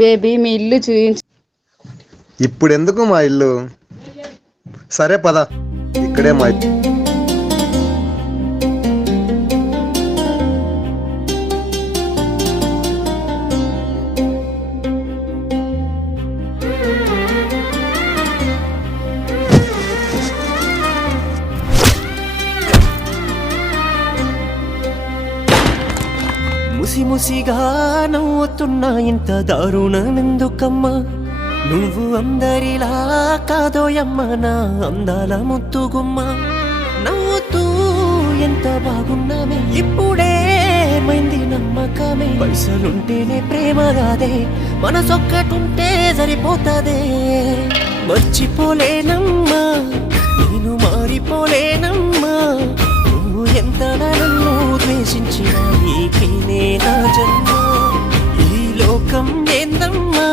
Baby మీ ఇల్లు చూపించు. ఇప్పుడు ఎందుకు మా ఇల్లు? సరే పద, ఇక్కడే మా ఇల్లు. ముసిముసిగా నవ్వుతున్నా ఇంత దారుణమెందుకమ్మా? నువ్వు అందరిలా కాదోయమ్మ నా అందాల ముత్తుగుమ్మ. నవ్వుతూ ఎంత బాగున్నామే, ఇప్పుడే మైంది నమ్మకమే. పైసలుంటేనే ప్రేమ కాదే, మనసొక్కటుంటే సరిపోతదే. మర్చిపోలేనమ్మా, నేను మారిపోలేనమ్మా. నువ్వు ఎంత నన్ను ద్వేషించినా నీకేనే నా జన్మ. ఈ లోకం ఏందమ్మా,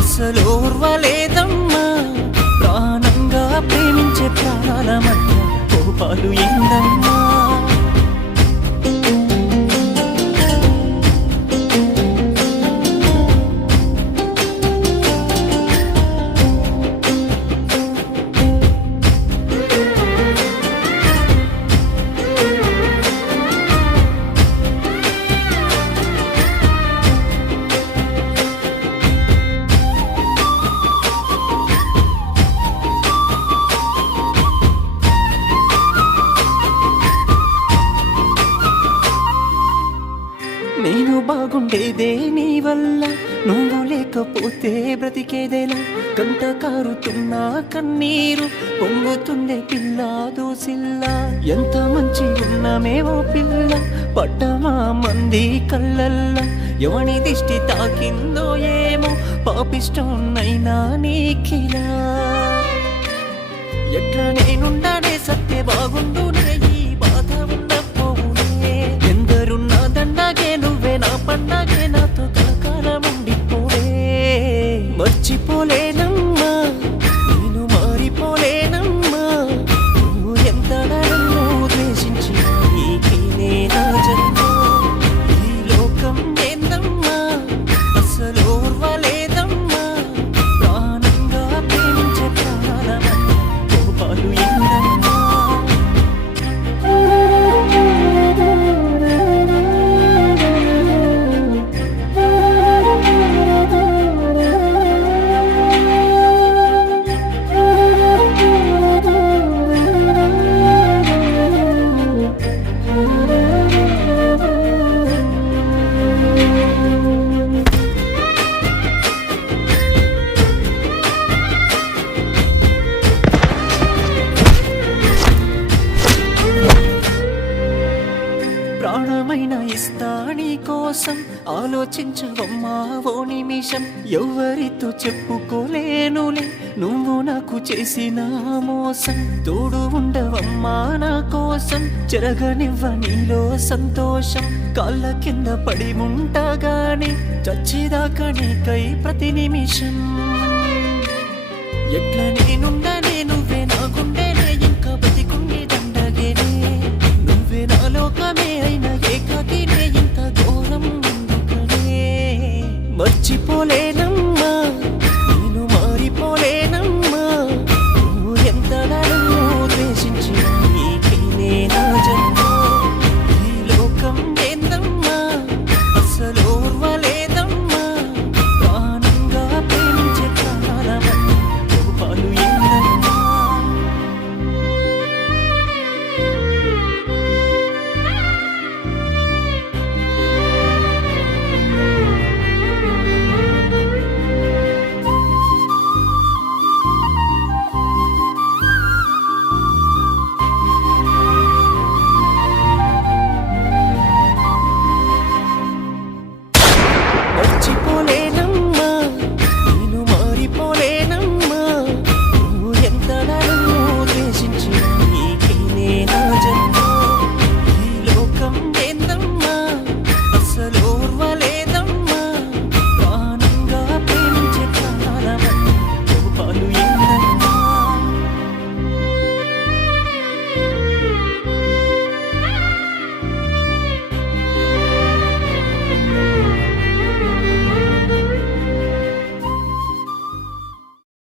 అసలు ఓర్వలేదమ్మా. ప్రాణంగా ప్రేమించే ప్రాణాల మధ్య కోపాలు ఏందమ్మా? నేను బాగుండేదే నీ వల్ల, నువ్వు లేకపోతే బ్రతికేదేలా. కంట కారుతున్నా కన్నీరు పొంగుతుందే పిల్ల దోసిల్లా. ఎంత మంచి ఉన్నామేవో పిల్ల, పడ్డమా మంది కళ్ళల్లా. ఎవని దిష్టి తాకిందో ఏమో, పాపిష్టోన్నైనా నీకిలా. ఎట్లా నేనుండానే సత్తే బాగుండునే, ఈ బాధ ఉండపోవునే. ఎందరున్నా దండగే నువ్వే నా పండగే, నాతో కలకాలం ఉండిపోవే. మర్చిపోలేనమ్మా, నేను మారిపోలేనమ్మా. నువ్వు ఎంత నన్ను ద్వేషించినా నీకేనే నా జన్మ. ఈ లోకం ఏందమ్మా, అసలు ఓర్వలేదమ్మా. ప్రాణంగా ప్రేమించే ప్రాణాల మధ్య కోపాలు ఏందమ్మా? ప్రాణమైన ఇస్తా నీ కోసం, ఆలోచించవమ్మా ఓ నిమిషం. ఎవరితో చెప్పుకోలేనులే నువ్వు నాకు చేసిన మోసం. తోడు ఉండవమ్మా నా కోసం, చెరగనివ్వ నీలో సంతోషం. కాళ్ళ కింద పడి ఉంటాగాని చచ్చేదాకా నీకై ప్రతి నిమిషం. ఎట్లా నేనుండ